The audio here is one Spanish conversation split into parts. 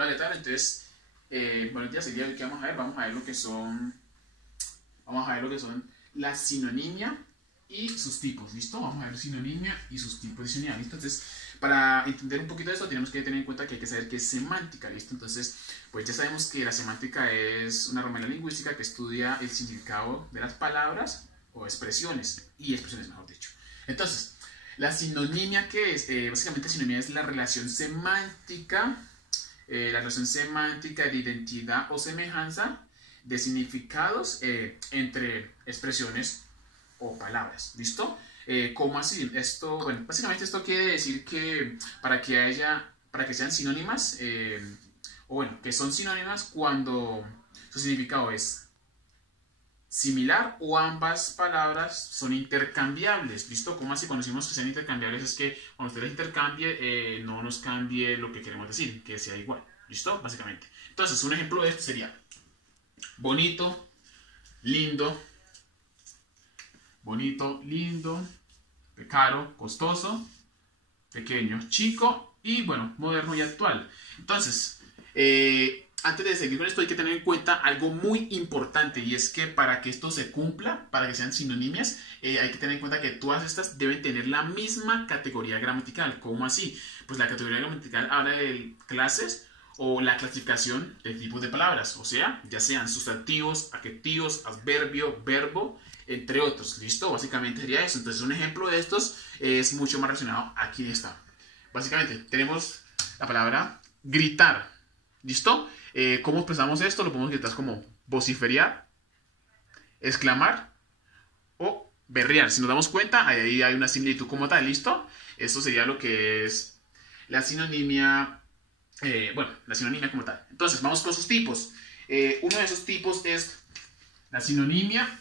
Hola, ¿qué tal? Entonces, buenos días. El día de hoy que vamos a ver lo que son, vamos a ver lo que son la sinonimia y sus tipos, ¿listo? Vamos a ver sinonimia y sus tipos de sinonimia, ¿listo? Entonces, para entender un poquito de esto, tenemos que tener en cuenta que hay que saber qué es semántica, ¿listo? Entonces, pues ya sabemos que la semántica es una rama de la lingüística que estudia el significado de las palabras o expresiones, y expresiones, mejor dicho. Entonces, la sinonimia, ¿qué es? Básicamente, sinonimia es la relación semántica de identidad o semejanza de significados entre expresiones o palabras. ¿Listo? ¿Cómo así? Esto, bueno, básicamente esto quiere decir que para que sean sinónimas, o bueno, que son sinónimas cuando su significado es similar o ambas palabras son intercambiables. ¿Listo? ¿Cómo así? Cuando decimos que sean intercambiables es que cuando usted las intercambie, no nos cambie lo que queremos decir, que sea igual. ¿Listo? Básicamente. Entonces, un ejemplo de esto sería bonito, lindo, bonito, lindo, caro, costoso, pequeño, chico y bueno, moderno y actual. Entonces, antes de seguir con esto hay que tener en cuenta algo muy importante, y es que para que esto se cumpla, para que sean sinonimias, hay que tener en cuenta que todas estas deben tener la misma categoría gramatical. ¿Cómo así? Pues la categoría gramatical habla de clases o la clasificación de tipos de palabras, o sea, ya sean sustantivos, adjetivos, adverbio, verbo, entre otros. ¿Listo? Básicamente sería eso. Entonces, un ejemplo de estos es mucho más relacionado. Aquí está. Básicamente, tenemos la palabra gritar. ¿Listo? ¿Cómo expresamos esto? Lo podemos gritar como vociferar, exclamar o berrear. Si nos damos cuenta, ahí hay una similitud como tal. ¿Listo? Esto sería lo que es la sinonimia. Bueno, la sinonimia como tal. Entonces, vamos con sus tipos. Uno de esos tipos es la sinonimia.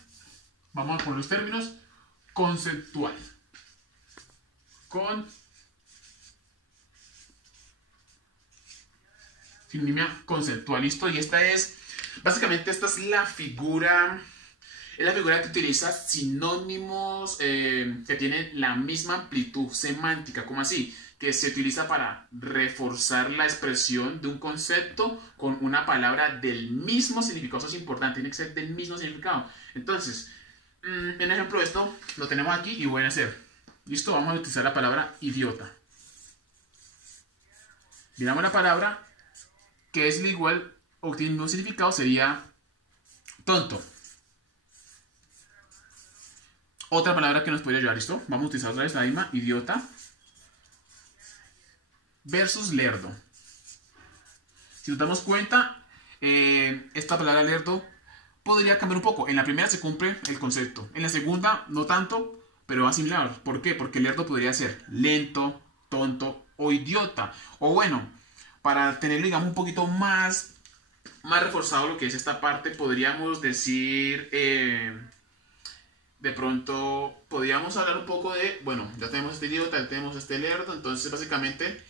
Vamos a poner los términos conceptual. Con sinonimia conceptual, ¿listo? Y básicamente esta es la figura que utiliza sinónimos que tienen la misma amplitud semántica, ¿cómo así? Que se utiliza para reforzar la expresión de un concepto con una palabra del mismo significado. Eso es importante, tiene que ser del mismo significado. Entonces, en ejemplo de esto, lo tenemos aquí y voy a hacer. ¿Listo? Vamos a utilizar la palabra idiota. Miramos la palabra que es el igual o tiene el mismo significado, sería tonto. Otra palabra que nos podría ayudar, ¿listo? Vamos a utilizar otra vez la misma, idiota versus lerdo. Si nos damos cuenta, esta palabra lerdo podría cambiar un poco. En la primera se cumple el concepto, en la segunda no tanto, pero va similar. ¿Por qué? Porque lerdo podría ser lento, tonto o idiota. O bueno, para tenerlo, digamos, un poquito más reforzado lo que es esta parte, podríamos decir, de pronto, podríamos hablar un poco de, bueno, ya tenemos este idiota, ya tenemos este lerdo, entonces básicamente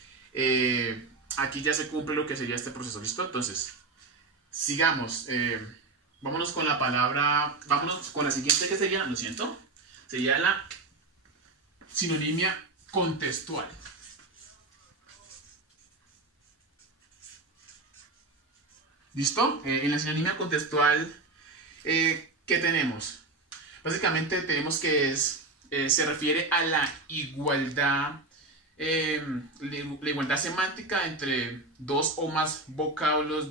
aquí ya se cumple lo que sería este proceso, ¿listo? Entonces, sigamos, vámonos con la palabra, vámonos con la siguiente que sería, lo siento, sería la sinonimia contextual. ¿Listo? En la sinonimia contextual, ¿qué tenemos? Básicamente tenemos que se refiere a la igualdad, la igualdad semántica entre dos o más vocablos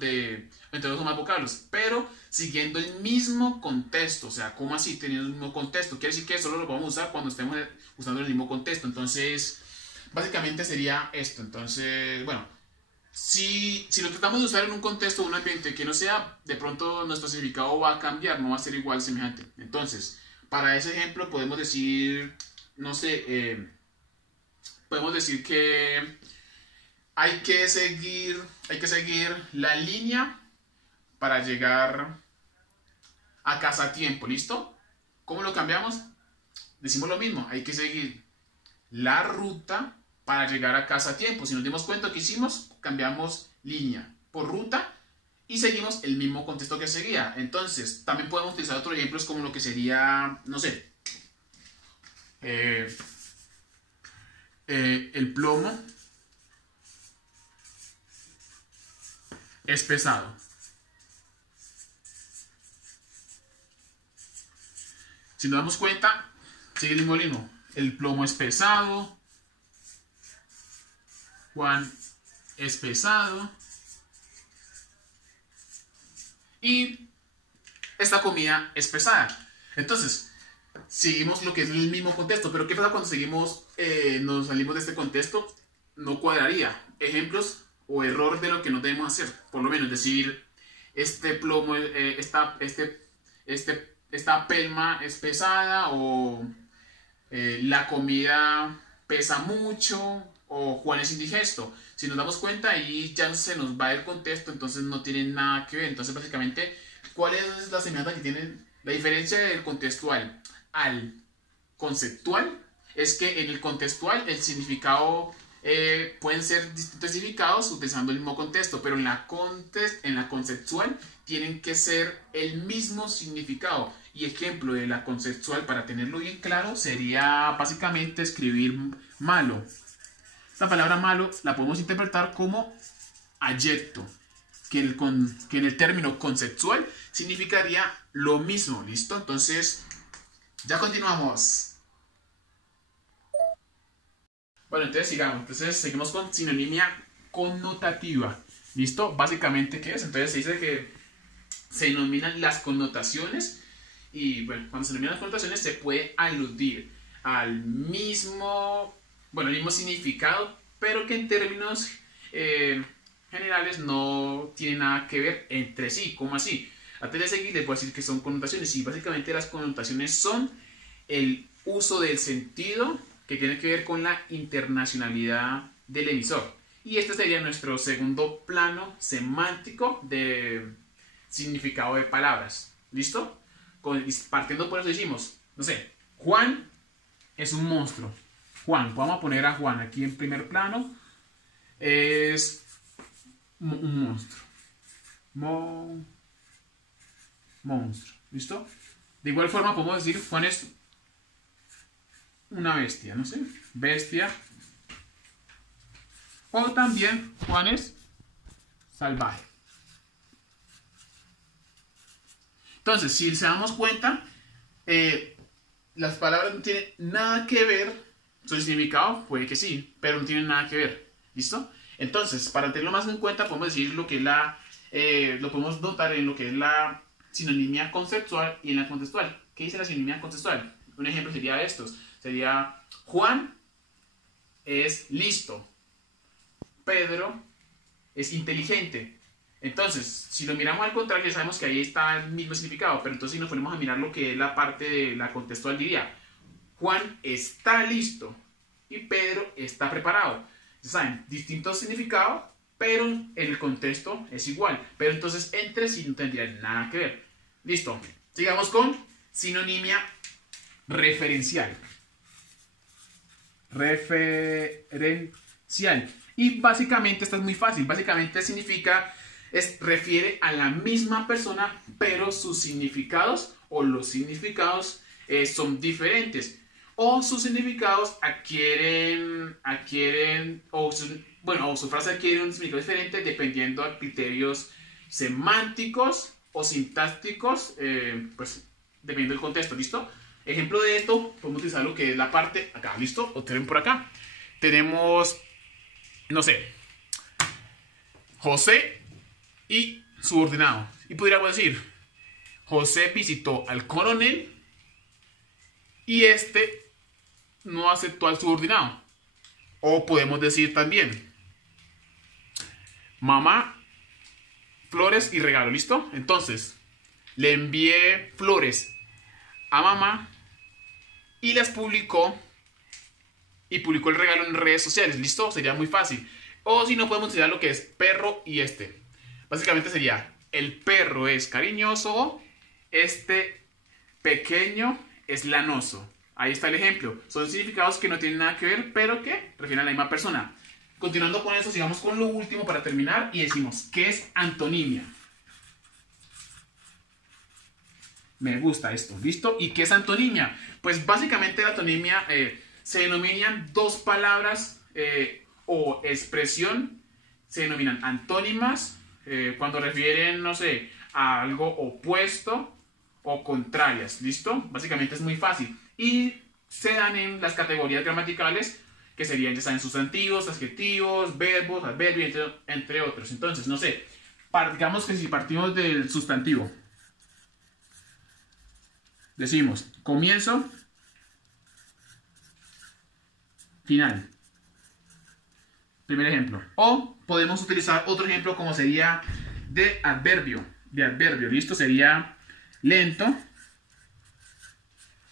pero siguiendo el mismo contexto. O sea, ¿cómo así? Teniendo el mismo contexto. Quiere decir que solo lo vamos a usar cuando estemos usando el mismo contexto. Entonces, básicamente sería esto. Entonces, bueno, si lo tratamos de usar en un contexto, un ambiente que no sea, de pronto nuestro significado va a cambiar, no va a ser igual, semejante. Entonces, para ese ejemplo podemos decir, no sé, podemos decir que hay que seguir la línea para llegar a casa a tiempo, ¿listo? ¿Cómo lo cambiamos? Decimos lo mismo, hay que seguir la ruta para llegar a casa a tiempo. Si nos dimos cuenta que hicimos, cambiamos línea por ruta y seguimos el mismo contexto que seguía. Entonces, también podemos utilizar otros ejemplos como lo que sería, no sé, el plomo es pesado. Si nos damos cuenta, sigue el mismo lino. El plomo es pesado. Juan es pesado. Y esta comida es pesada. Entonces, seguimos lo que es el mismo contexto. Pero ¿qué pasa cuando nos salimos de este contexto? No cuadraría. Ejemplos o errores de lo que no debemos hacer. Por lo menos decir, este plomo, esta pelma es pesada, o la comida pesa mucho, o Juan es indigesto. Si nos damos cuenta, ahí ya se nos va el contexto, entonces no tiene nada que ver. Entonces, básicamente, ¿cuál es la semejanza que tiene? La diferencia del contextual al conceptual es que en el contextual el significado pueden ser distintos significados utilizando el mismo contexto, pero en la conceptual tienen que ser el mismo significado. Y ejemplo de la conceptual, para tenerlo bien claro, sería básicamente escribir malo. Esta palabra malo la podemos interpretar como ayecto, que en el término conceptual significaría lo mismo. ¿Listo? Entonces, ya continuamos. Bueno, entonces sigamos. Entonces seguimos con sinonimia connotativa. ¿Listo? Básicamente, ¿qué es? Entonces se dice que se denominan las connotaciones. Y bueno, cuando se denominan las connotaciones se puede aludir al mismo significado, pero que en términos generales no tiene nada que ver entre sí. ¿Cómo así? Antes de seguir les voy a decir que son connotaciones. Y básicamente las connotaciones son el uso del sentido que tiene que ver con la internacionalidad del emisor. Y este sería nuestro segundo plano semántico de significado de palabras. ¿Listo? Partiendo por eso decimos, no sé, Juan es un monstruo. Juan, vamos a poner a Juan aquí en primer plano. Es un monstruo. Monstruo. ¿Listo? De igual forma podemos decir Juan es una bestia, no sé, bestia. O también Juan es salvaje. Entonces, si se damos cuenta, las palabras no tienen nada que ver. Su significado puede que sí, pero no tienen nada que ver. ¿Listo? Entonces, para tenerlo más en cuenta, podemos decir lo que es lo podemos notar en lo que es la sinonimia conceptual y en la contextual. ¿Qué dice la sinonimia conceptual? Un ejemplo sería estos. Sería Juan es listo. Pedro es inteligente. Entonces, si lo miramos al contrario, sabemos que ahí está el mismo significado. Pero entonces si nos ponemos a mirar lo que es la parte de la contextual, diría Juan está listo y Pedro está preparado. Ya saben, distintos significados, pero en el contexto es igual. Pero entonces entre sí no tendría nada que ver. Listo. Sigamos con sinonimia referencial. Referencial. Y básicamente esto es muy fácil. Básicamente refiere a la misma persona, pero sus significados o los significados son diferentes. O sus significados o su frase adquiere un significado diferente dependiendo de criterios semánticos o sintácticos, pues dependiendo del contexto. ¿Listo? Ejemplo de esto, podemos utilizar lo que es la parte acá. ¿Listo? Observen por acá. Tenemos, no sé, José y subordinado. Y podríamos decir, José visitó al coronel y este no aceptó al subordinado. O podemos decir también, mamá, flores y regalo. ¿Listo? Entonces, le envié flores a mamá y las publicó. Y publicó el regalo en redes sociales. ¿Listo? Sería muy fácil. O si no, podemos decir lo que es perro y este. Básicamente sería, el perro es cariñoso, este pequeño es lanoso. Ahí está el ejemplo. Son significados que no tienen nada que ver, pero que refieren a la misma persona. Continuando con eso, sigamos con lo último para terminar y decimos, ¿qué es antonimia? Me gusta esto, ¿listo? ¿Y qué es antonimia? Pues básicamente la antonimia se denominan dos palabras o expresión, se denominan antónimas cuando refieren, no sé, a algo opuesto o contrarias. ¿Listo? Básicamente es muy fácil. Y se dan en las categorías gramaticales, que serían, ya saben, sustantivos, adjetivos, verbos, adverbios, entre otros. Entonces, no sé, digamos que si partimos del sustantivo, decimos comienzo, final. Primer ejemplo. O podemos utilizar otro ejemplo como sería de adverbio. ¿Listo? Sería lento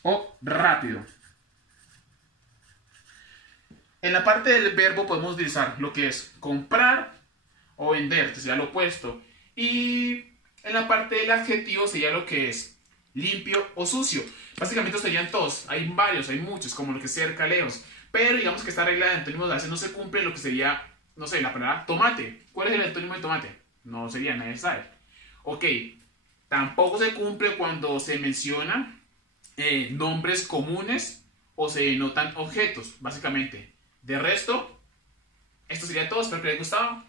o rápido. En la parte del verbo podemos utilizar lo que es comprar o vender, que sería lo opuesto. Y en la parte del adjetivo sería lo que es limpio o sucio. Básicamente serían todos. Hay varios, hay muchos, como lo que es cerca, lejos. Pero digamos que esta regla de antónimos a veces no se cumple en lo que sería, no sé, la palabra tomate. ¿Cuál es el antónimo de tomate? No sería, nadie sabe. Ok, tampoco se cumple cuando se menciona nombres comunes o se denotan objetos, básicamente. De resto, esto sería todo. Espero que les haya gustado.